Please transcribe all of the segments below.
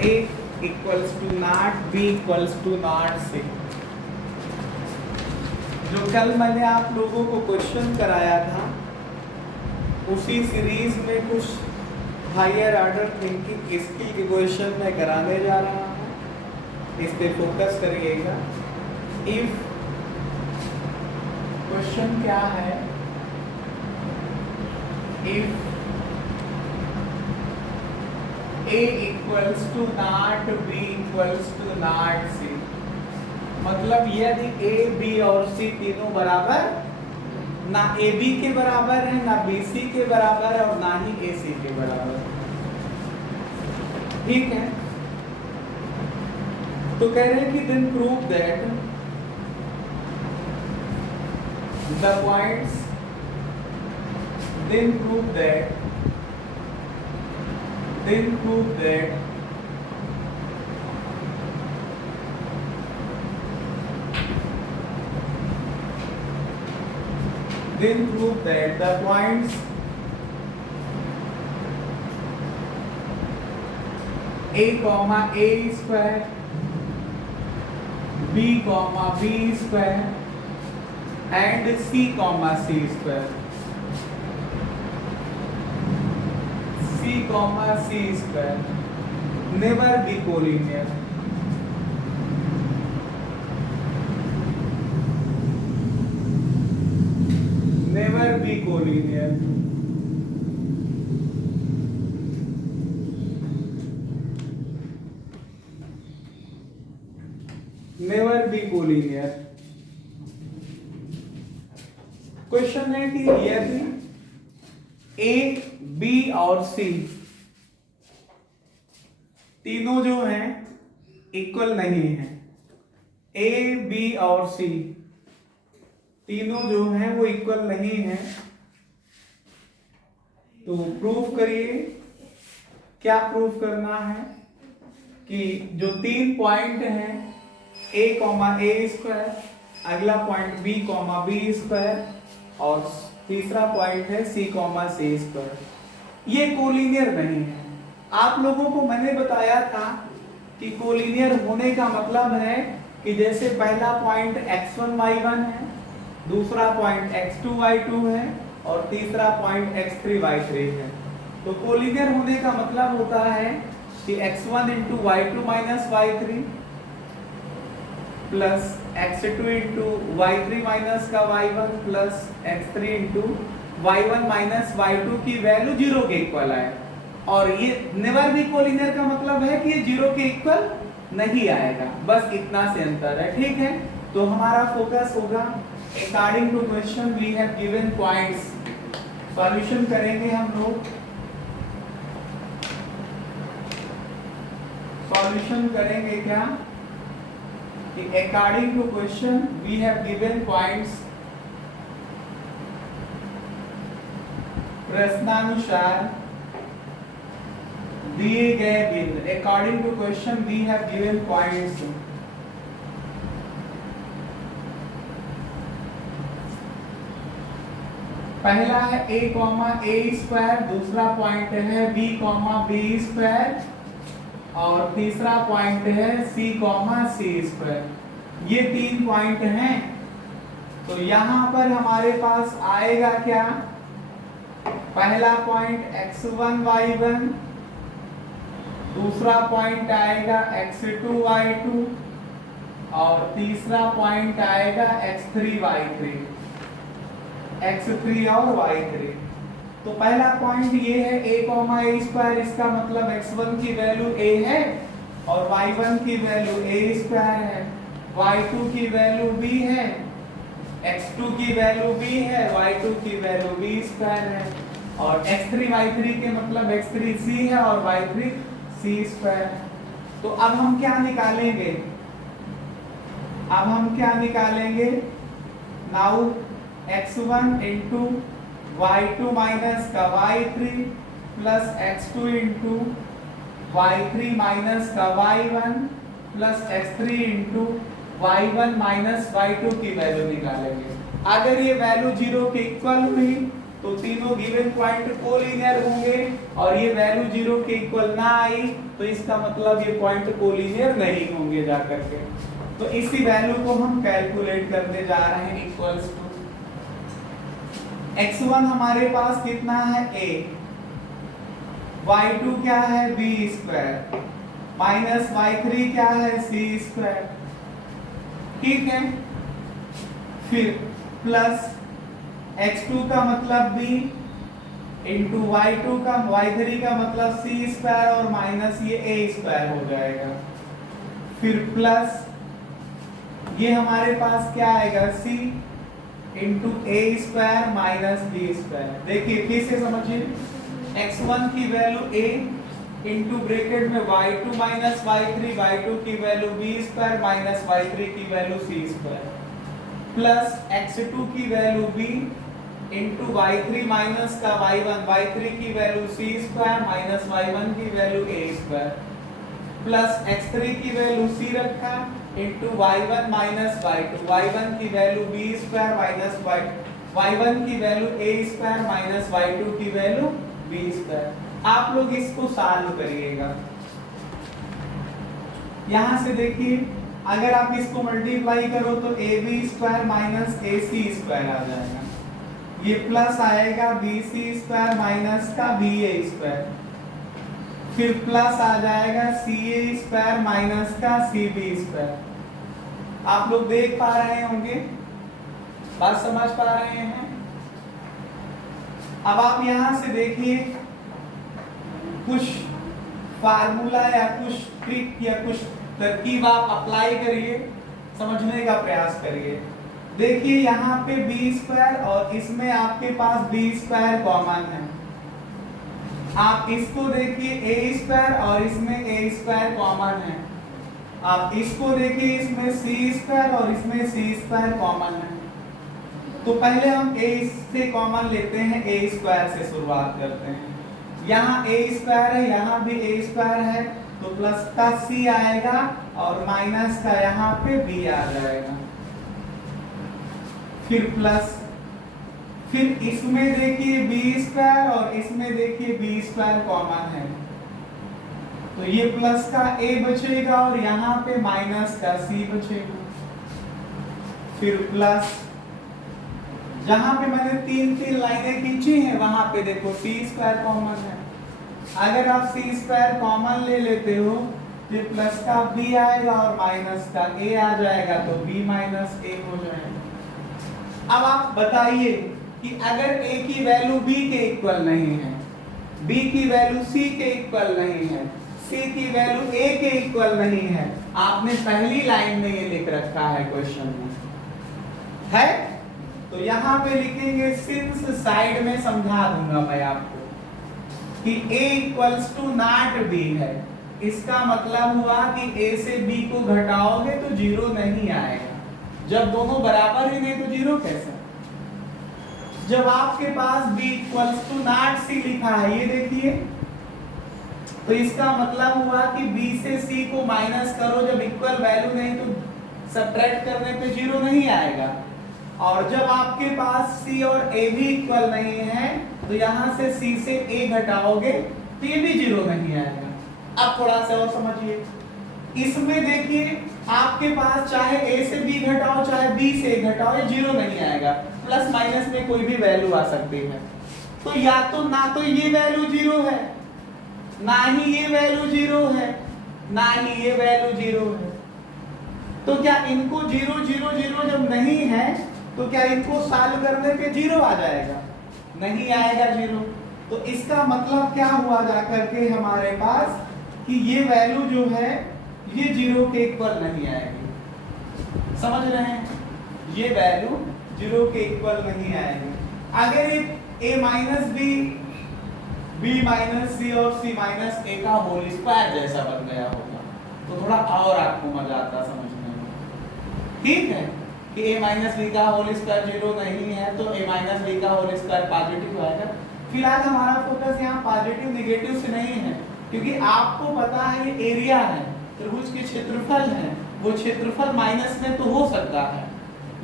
A equals to not B equals to not C। जो कल मैंने आप लोगों को क्वेश्चन कराया था उसी सीरीज में कुछ हायर ऑर्डर थिंकिंग स्किल के क्वेश्चन मैं कराने जा रहा हूँ, इस पे फोकस करिएगा। इफ क्वेश्चन क्या है, if A equals to not B equals to not C, मतलब यदि A B और C तीनों बराबर, ना AB के बराबर है, ना BC के बराबर है, और ना ही AC के बराबर, ठीक है। तो कह रहे हैं कि then prove that the points, then prove that then prove that the points A comma A square, B comma B square and C comma C square, C comma C square never be collinear। never be collinear। never be collinear। Question है कि यदि A, B और C तीनों जो हैं equal नहीं हैं, A, B और C तीनों जो हैं वो इक्वल नहीं हैं, तो प्रूफ करिए। क्या प्रूफ करना है कि जो तीन पॉइंट हैं A कॉमा A स्क्वायर, अगला point B comma B square और तीसरा पॉइंट है C कॉमा C स्क्वायर, ये कोलिनियर नहीं है। आप लोगों को मैंने बताया था कि कोलिनियर होने का मतलब है कि जैसे पहला पॉइंट x1 y1 है, दूसरा पॉइंट x2 y2 है और तीसरा पॉइंट x3 y3 है। तो कोलिनियर होने का मतलब होता है कि x1 into y2 minus y3 plus x2 into y3 minus का y1 plus x3 into y1 minus y2 की वैल्यू 0 के इक्वल आए। और ये नेवर बी कोलिनियर का मतलब है कि ये 0 के इक्वल नहीं आएगा, बस इतना से अंतर है, ठीक है। तो हमारा फोकस होगा according to question we have given points, solution करेंगे हम लोग। सॉल्यूशन करेंगे क्या कि according to question we have given points, प्रश्नानुसार दिए गए बिंदु, according to question we have given points. पहला है A कॉमा A स्क्वायर, दूसरा पॉइंट है B कॉमा B स्क्वायर और तीसरा पॉइंट है C कॉमा C स्क्वायर। ये तीन पॉइंट हैं। तो यहाँ पर हमारे पास आएगा क्या, पहला पॉइंट x1 y1, दूसरा पॉइंट आएगा x2 y2 और तीसरा पॉइंट आएगा x3 y3, x3 और y3। तो पहला पॉइंट ये है A कॉमा A स्क्वायर, इसका मतलब x1 की वैल्यू A है और y1 की वैल्यू A स्क्वायर है, y2 की वैल्यू B है, x2 की वैल्यू B है, y2 की वैल्यू B स्क्वायर है और x3 y3 के मतलब x3 C है और y3 C स्क्वायर। तो अब हम क्या निकालेंगे, अब हम क्या निकालेंगे, now x1 into y2 minus का y3 plus x2 into y3 minus का y1 plus x3 into y1 minus y2 की वैल्यू निकालेंगे। अगर ये वैल्यू 0 के इक्वल हुई तो तीनों गिवन पॉइंट कोलिनियर होंगे और ये वैल्यू 0 के इक्वल ना आई तो इसका मतलब ये पॉइंट कोलिनियर नहीं होंगे जाकर के। तो इसी वैल्यू को हम कैलकुलेट करने जा रहे हैं इक्वल्स टू x1 हमारे पास कितना है a, y2 क्या है b स्क्वायर माइनस y3 क्या है c स्क्वायर, ठीक है। फिर प्लस x2 का मतलब b इंटू y2 का y3 का मतलब c स्क्वायर और माइनस ये a स्क्वायर हो जाएगा। फिर प्लस ये हमारे पास क्या आएगा c into a square minus b square. देखिए फिर से समझिए, x1 की वैल्यू a इंटू ब्रैकेट में y2 माइनस y3, y2 की value b square minus y3 की value c square plus x2 की value b into y3 minus का y1, y3 की value c square minus y1 की value a square plus x3 की value c रखा into y1 minus y2, y1 की value b square minus y1 की value a square minus y2 की value b square. आप लोग इसको सॉल्व करिएगा। यहां से देखिए अगर आप इसको मल्टीप्लाई करो तो ab square minus ac square आ जाएगा, ये प्लस आएगा bc स्क्वायर माइनस का ba स्क्वायर, फिर प्लस आ जाएगा ca स्क्वायर माइनस का cb स्क्वायर। आप लोग देख पा रहे होंगे, बात समझ पा रहे हैं। अब आप यहां से देखिए कुछ फार्मूला या कुछ ट्रिक या कुछ तरकीब आप अप्लाई करिए, समझने का प्रयास करिए। देखिए यहाँ पे बी स्क्वायर और इसमें आपके पास बी स्क्वायर कॉमन है। आप इसको देखिए ए स्क्वायर और इसमें ए स्क्वायर कॉमन है। आप इसको देखिए इसमें सी स्क्वायर और इसमें सी स्क्वायर कॉमन है। तो पहले हम ए से कॉमन लेते हैं, ए स्क्वायर से शुरुआत करते हैं। यहाँ ए स्क्वायर है, यहाँ भी ए स्क्वायर है, तो प्लस का सी आएगा और माइनस का यहाँ पे बी आ जाएगा। फिर प्लस, फिर इसमें देखिए बी स्क्वायर और इसमें देखिए बी स्क्वायर कॉमन है, तो ये प्लस का ए बचेगा और यहाँ पे माइनस का सी बचेगा। फिर प्लस जहां पे मैंने तीन लाइनें खींची हैं वहां पे देखो सी स्क्वायर कॉमन है। अगर आप सी स्क्वायर कॉमन ले लेते हो तो प्लस का बी आएगा और माइनस का ए आ जाएगा, तो बी माइनस ए हो जाएगा। अब आप बताइए कि अगर a की वैल्यू b के इक्वल नहीं है, b की वैल्यू c के इक्वल नहीं है, c की वैल्यू a के इक्वल नहीं है, आपने पहली लाइन में ये लिख रखा है क्वेश्चन में, है तो यहाँ पे लिखेंगे सिंस, साइड में समझा दूंगा मैं आपको कि a equals to not b है। इसका मतलब हुआ कि a से b को घटाओगे तो जीरो नहीं आएगा। जब दोनों बराबर ही नहीं तो जीरो कैसे? जब आपके पास b equals to not c लिखा है, ये देखिए, तो इसका मतलब हुआ कि b से c को माइनस करो, जब इक्वल वैल्यू नहीं तो सब्ट्रैक्ट करने पे जीरो नहीं आएगा। और जब आपके पास c और a भी इक्वल नहीं है तो यहाँ से c से a घटाओगे तो ये भी जीरो नहीं आएगा। अब थोड़ा सा और समझिए, इसमें देखिए आपके पास चाहे a से b घटाओ चाहे b से a घटाओ, ये जीरो नहीं आएगा। प्लस माइनस में कोई भी वैल्यू आ सकती है, तो या तो ना तो ये वैल्यू जीरो है, ना ही ये वैल्यू जीरो है, ना ही ये वैल्यू जीरो है। तो क्या इनको जीरो जीरो जीरो जब नहीं है तो क्या इनको सॉल्व करने पे जीरो आ जाएगा? नहीं आएगा जीरो। तो इसका मतलब क्या हुआ जाकर के हमारे पास कि ये वैल्यू जो है ये जीरो के इक्वल नहीं आएगी। समझ रहे हैं? ये वैल्यू जीरो के इक्वल नहीं आएगी। अगर ये a minus B, b minus C और c माइनस a का होल स्क्वायर जैसा बन गया होगा तो थोड़ा और आपको मजा आता समझने में। ठीक है कि a माइनस बी का होल स्क्वायर जीरो नहीं है तो a माइनस बी का होल स्क्वायर पॉजिटिव आएगा। फिलहाल हमारा फोकस यहाँ पॉजिटिव निगेटिव से नहीं है, क्योंकि आपको पता है ये एरिया है, त्रिभुज के क्षेत्रफल है, वो क्षेत्रफल माइनस में तो हो सकता है,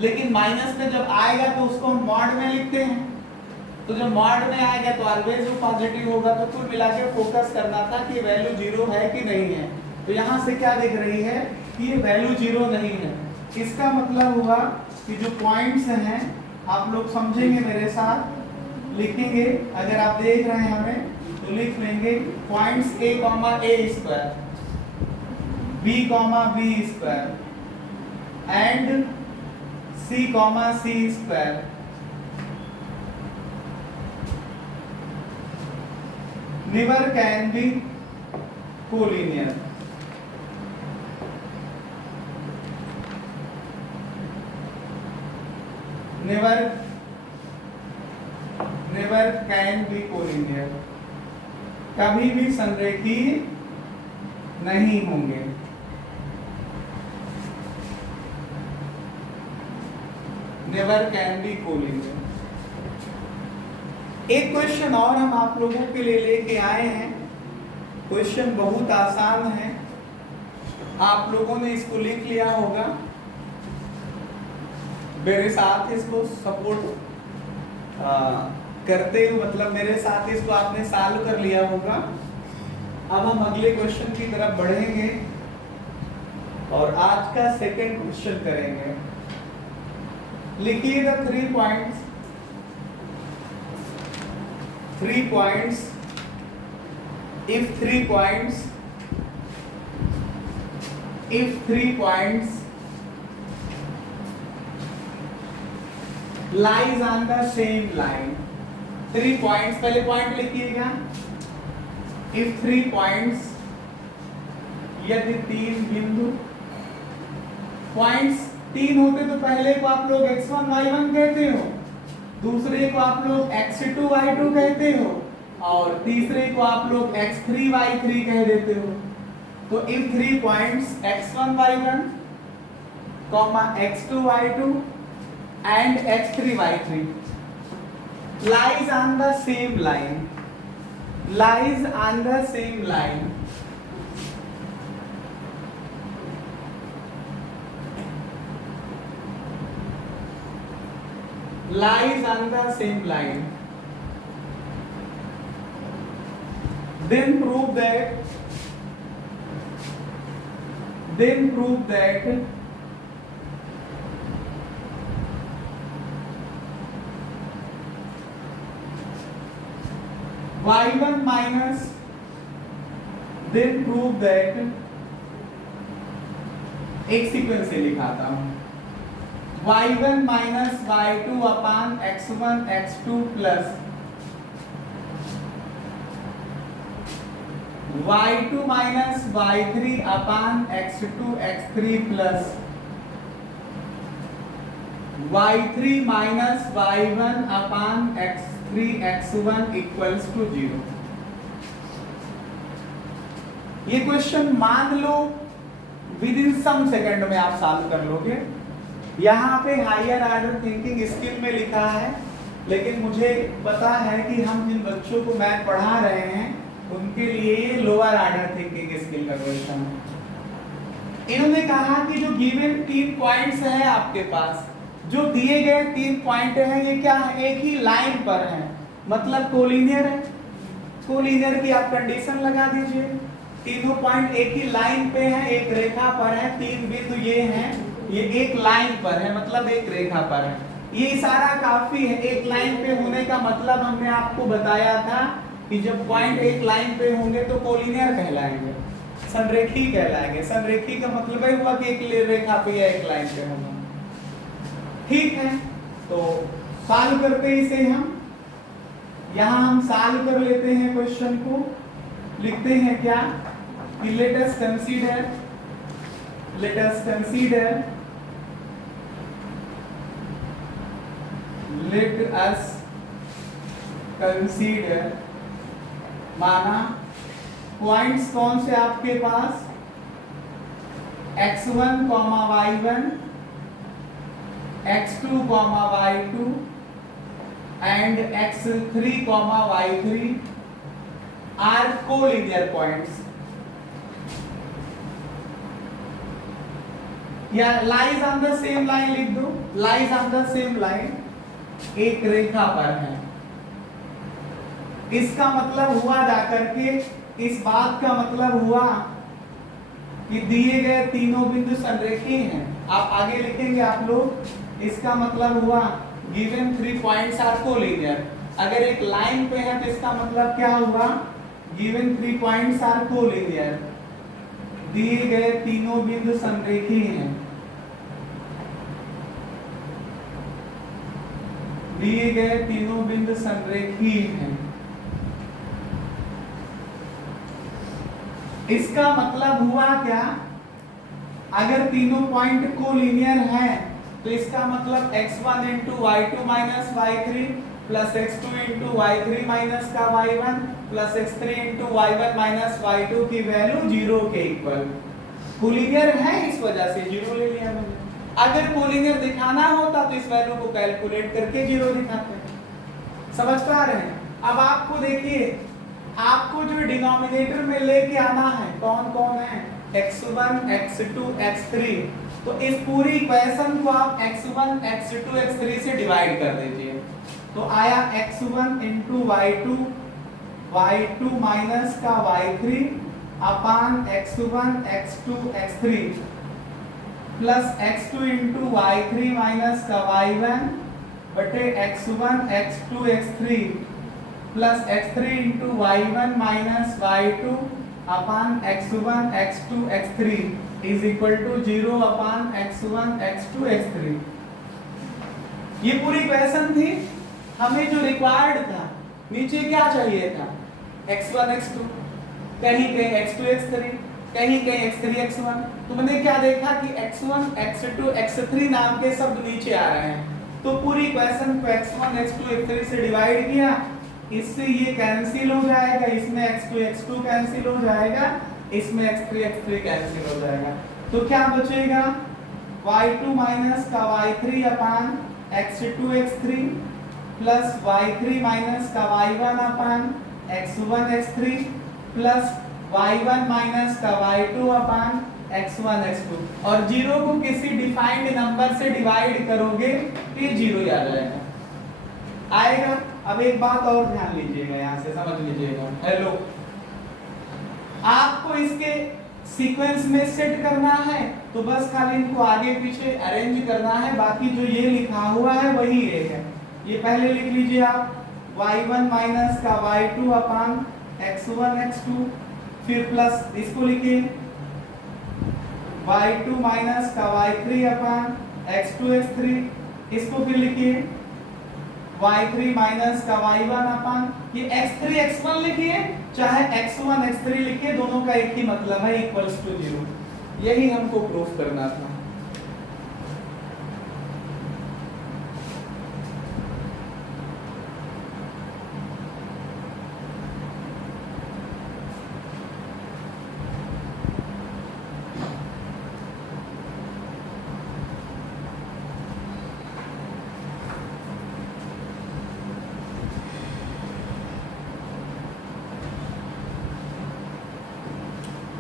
लेकिन माइनस में जब आएगा तो उसको हम मॉड में लिखते हैं। तो जब मॉड में आएगा तो ऑलवेज वो पॉजिटिव होगा। तो कुल मिला के फोकस करना था कि वैल्यू जीरो है कि नहीं है। तो यहाँ से क्या दिख रही है कि ये वैल्यू जीरो नहीं है। इसका मतलब हुआ कि जो पॉइंट्स हैं आप लोग समझेंगे मेरे साथ, लिखेंगे। अगर आप देख रहे हैं हमें तो लिख लेंगे points a comma a square, b comma b square and c comma c square never can be collinear. never can be collinear. कभी भी संरेखीय नहीं होंगे। never can be collinear. एक क्वेश्चन और हम आप लोगों के लिए लेके आए हैं। क्वेश्चन बहुत आसान है, आप लोगों ने इसको लिख लिया होगा, मेरे साथ इसको सपोर्ट करते हुए, मतलब मेरे साथ इसको आपने सॉल्व कर लिया होगा। अब हम अगले क्वेश्चन की तरफ बढ़ेंगे और आज का सेकंड क्वेश्चन करेंगे। लिखिए the 3 points if 3 points lies on the same line। 3 points, पहले पॉइंट लिखिएगा। if 3 points, यदि 3 बिंदु, पॉइंट्स 3 होते तो पहले को आप लोग x1 y1 कहते हो, दूसरे को आप लोग x2 y2 कहते हो और तीसरे को आप लोग x3 y3 कह देते हो। तो if 3 points x1 y1, x2 y2 and x3 y3 lies on the same line, lies on the same line, lies on the same line, then prove that y1 minus, then prove that, एक sequence से लिखाता हूं, y1 minus y2 upon x1 x2 plus y2 minus y3 upon x2 x3 plus y3 minus y1 upon x3 x1 equals to 0। ये question मान लो with in some second में आप solve कर लोगे। यहाँ पे हायर ऑर्डर थिंकिंग स्किल में लिखा है, लेकिन मुझे पता है कि हम जिन बच्चों को मैथ पढ़ा रहे हैं उनके लिए लोअर ऑर्डर थिंकिंग स्किल का क्वेश्चन है। इन्होंने कहा कि जो गिवन 3 पॉइंट्स है आपके पास, जो दिए गए 3 पॉइंट हैं, ये क्या है, एक ही लाइन पर है, मतलब कोलिनियर है। कोलिनियर की आप कंडीशन लगा दीजिए। तीनों पॉइंट एक ही लाइन पे हैं, एक रेखा पर है, 3 बिंदु ये हैं, ये एक लाइन पर है, मतलब एक रेखा पर है। ये इशारा काफी है। एक लाइन पे होने का मतलब हमने आपको बताया था कि जब पॉइंट एक लाइन पे होंगे तो कोलिनियर कहलाएंगे, संरेखी कहलाएंगे। संरेखी का मतलब है हुआ कि एक रेखा पे या एक लाइन पे होगा। ठीक है, तो सॉल्व करते हैं इसे हम। यहां हम सॉल्व कर लेते हैं क्वेश्चन को। लिखते हैं क्या कि let us consider माना पॉइंट्स कौन से आपके पास, x1, y1, x2, y2 and x3, y3 are collinear points, या lies on the same line लिख दो, lies on the same line, एक रेखा पर है। इसका मतलब हुआ जाकर के, इस बात का मतलब हुआ कि दिए गए तीनों बिंदु संरेखीय हैं। आप आगे लिखेंगे आप लोग, इसका मतलब हुआ गिवन 3 पॉइंट्स आर कोलिनियर। अगर एक लाइन पे है तो इसका मतलब क्या हुआ, गिवन 3 पॉइंट्स आर कोलिनियर, दिए गए तीनों बिंदु संरेखीय हैं, दिए गए तीनों बिंदु संरेखीय हैं। इसका मतलब हुआ क्या, अगर तीनों पॉइंट कोलिनियर हैं तो इसका मतलब x1 into y2 minus y3 plus x2 into y3 minus का y1 plus x3 into y1 minus y2 की वैल्यू 0 के इक्वल। कोलिनियर है इस वजह से 0 ले लिया मैंने। अगर कोलिनियर दिखाना होता तो इस वैल्यू को कैलकुलेट करके 0 दिखाते। समझ पा रहे हैं? अब आपको देखिए, आपको जो डिनोमिनेटर में लेके आना है कौन कौन है, x1 x2 x3। तो इस पूरी इक्वेशन को आप x1 x2 x3 से डिवाइड कर दीजिए। तो आया x1 into y2, y2 minus का y3 अपान x1 x2 x3 plus x2 into y3 minus का y1 बटे x1 x2 x3 plus x3 into y1 minus y2 upon x1 x2 x3 is equal to 0 upon x1 x2 x3। ये पूरी equation थी। हमें जो required था, नीचे क्या चाहिए था, x1 x2, कहीं कहीं x2 x3, कहीं कहीं x3 x1। तो मैंने क्या देखा कि x1 x2 x3 नाम के शब्द नीचे आ रहे हैं। तो पूरी इक्वेशन को x1 x2 x3 से डिवाइड किया, इससे ये कैंसिल हो जाएगा, इसमें x2 x2 कैंसिल हो जाएगा, इसमें x3 x3 कैंसिल हो जाएगा। तो क्या बचेगा, y2 माइनस का y3 अपान x2 x3 plus y3 minus का y1 अपान x1 x3 plus y1 minus का y2 अपान x1 x2। और 0 को किसी डिफाइंड नंबर से डिवाइड करोगे तो ये 0 ही आ जाएगा, आएगा। अब एक बात और ध्यान लीजिएगा, यहां से समझ लीजिएगा। हेलो, आपको इसके सीक्वेंस में सेट करना है तो बस खाली इनको आगे पीछे अरेंज करना है, बाकी जो ये लिखा हुआ है वही एक है। ये पहले लिख लीजिए आप, y1 माइनस का y2 अपान x1 x2, फिर प्लस इसको लिखिए y2 माइनस का y3 अपान x2 x3, इसको फिर लिखिए y3 माइनस का y1 अपान ये x3 x1 लिखिए चाहे x1 x3 लिखिए, दोनों का एक ही मतलब है, इक्वल्स टू 0। यही हमको प्रूफ करना था।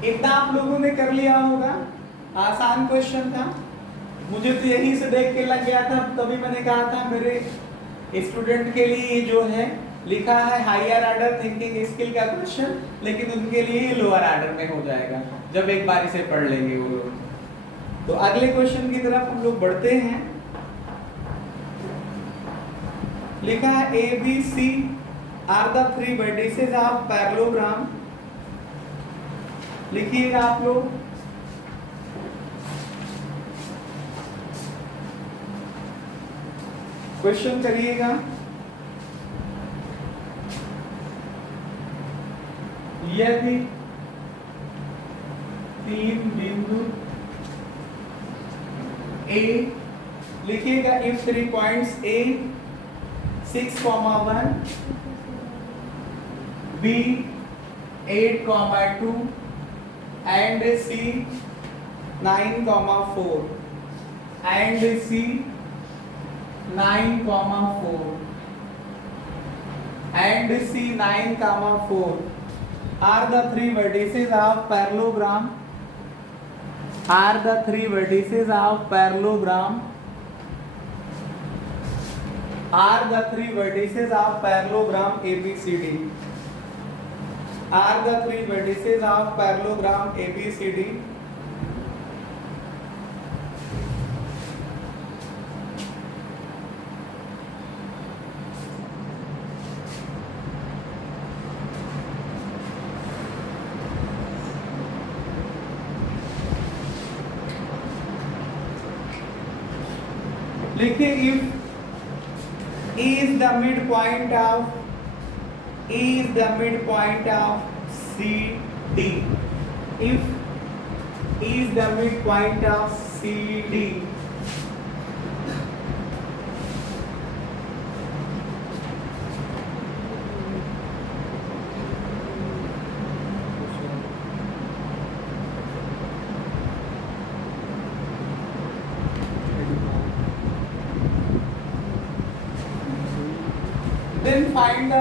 इतना आप लोगों ने कर लिया होगा, आसान क्वेश्चन था। मुझे तो यहीं से देख के लग गया था, तभी मैंने कहा था मेरे स्टूडेंट के लिए जो है लिखा है हायर ऑर्डर थिंकिंग स्किल का क्वेश्चन, लेकिन उनके लिए लोअर ऑर्डर में हो जाएगा जब एक बार इसे पढ़ लेंगे वो लोग। तो अगले क्वेश्चन की तरफ हम लोग बढ़ते हैं। लिखा है ABC are the 3 vertices of parallelogram. लिखिएगा आप लोग, क्वेश्चन करिएगा। यदि 3 बिंदु A, लिखिएगा if 3 points A 6,1 B 8,2 and C 9,4 and C 9,4 and C 9,4 are the 3 vertices of parallelogram, are the 3 vertices of parallelogram Are the three vertices of parallelogram ABCD? Are the three vertices of parallelogram ABCD? लिखिए if E is the midpoint of CD. If E is the midpoint of CD, then find the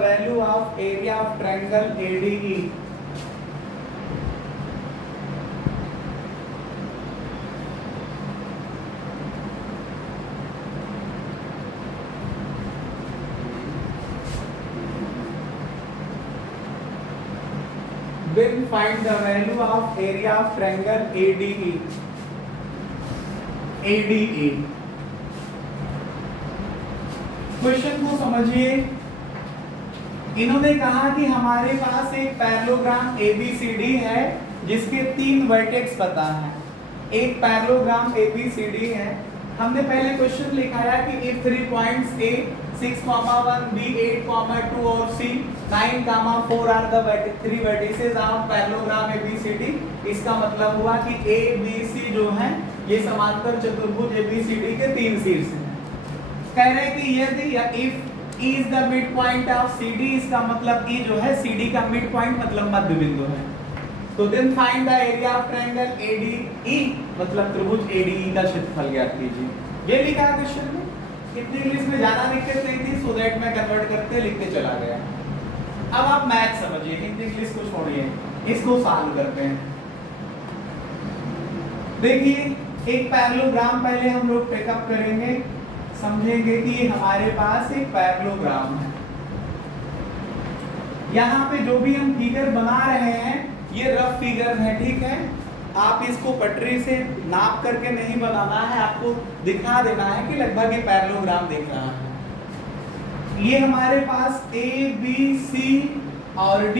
value of area of triangle ADE. Then find the value of area of triangle ADE. Question को समझिए। इन्होंने कहा कि हमारे पास एक parallelogram ABCD है जिसके 3 vertex पता है। एक पैरेललोग्राम ABCD है। हमने पहले क्वेश्चन लिखाया कि if 3 points A 6,1 B 8,2 और C 9,4 are the 3 vertices of parallelogram ABCD। इसका मतलब हुआ कि ABC जो है ये समांतर चतुर्भुज ABCD के 3 शीर्ष हैं। कह रहे हैं कि यदि if E is the midpoint of CD, इसका मतलब E जो है CD का midpoint मतलब मध्य बिंदु है। तो then find the area of triangle ADE, मतलब त्रिभुज ADE का क्षेत्रफल ज्ञात कीजिए। ये लिखा है क्वेश्चन में। इतनी इंग्लिश में ज्यादा दिक्कत नहीं थी, सो दैट मैं कन्वर्ट करते लिखते चला गया। अब आप मैथ समझिए, हिंदी इंग्लिश को छोड़िए, इसको सॉल्व करते हैं। देखिए एक पैरेललोग्राम पहले हम लोग टेकअप करेंगे, समझेंगे कि हमारे पास एक पैरेललोग्राम है। यहाँ पे जो भी हम फिगर बना रहे हैं ये रफ फिगर है, ठीक है। आप इसको पटरी से नाप करके नहीं बनाना है, आपको दिखा देना है कि लगभग ये पैरेललोग्राम दिख रहा है। ये हमारे पास A B C और D